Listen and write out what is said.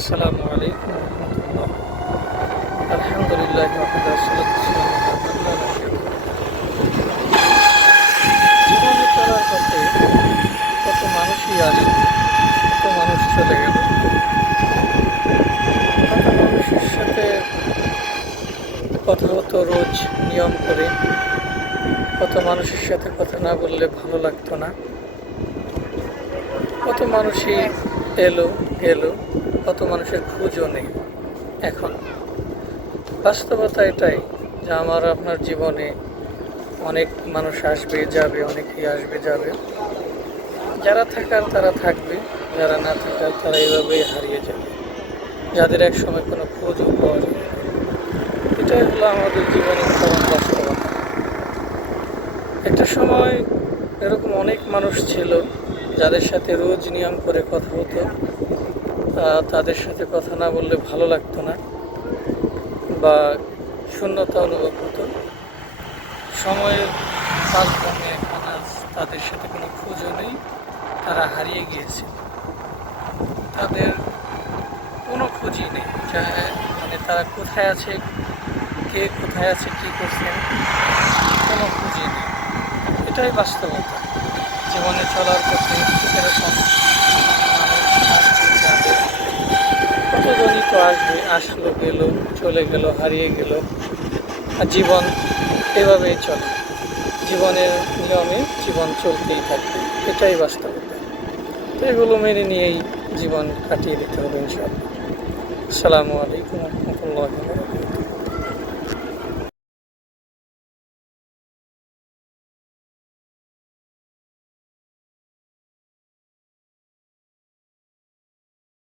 আসসালামু আলাইকুম রহমতুল্লাহ। আলহামদুলিল্লাহ জীবনে চলার পথে কত মানুষই আসে, কত মানুষ চলে গেল, কত মানুষের সাথে কথা হতো রোজ নিয়ম করে, কত মানুষের সাথে কথা না বললে ভালো লাগতো না, কত মানুষই এলো গেল, কত মানুষের খোঁজও নেই। এখন বাস্তবতা এটাই যে আমার আপনার জীবনে অনেক মানুষ আসবে যাবে, অনেকেই আসবে যাবে। যারা থাকার তারা থাকবে, যারা না থাকার তারা এভাবেই হারিয়ে যাবে, যাদের এক সময় কোনো খোঁজও পাওয়া যাবে না। এটাই হলো আমাদের জীবনের চরম বাস্তবতা। একটা সময় এরকম অনেক মানুষ ছিল যাদের সাথে রোজ নিয়ম করে কথা হতো, তাদের সাথে কথা না বললে ভালো লাগতো না বা শূন্যতা অনুভব হতো। সময়ের পাল্টানে এখন আজ তাদের সাথে কোনো খোঁজও নেই, তারা হারিয়ে গিয়েছে, তাদের কোনো খোঁজই নেই। মানে তারা কোথায় আছে, কে কোথায় আছে, কী করছেন, কোনো খোঁজই নেই। এটাই বাস্তবতা। জীবনে চলার পথে এরকম মানুষ আসবে যাবে, কতজনই তো আসবে, আসলো গেল, চলে গেল, হারিয়ে গেল। আর জীবন এভাবেই চলে, জীবনের নিয়মে জীবন চলতেই থাকবে, এটাই বাস্তবতা। তো এগুলো মেনে নিয়েই জীবন কাটিয়ে দিতে হবে ইনশাআল্লাহ। আসসালামু আলাইকুম রহমতুল্লাহ।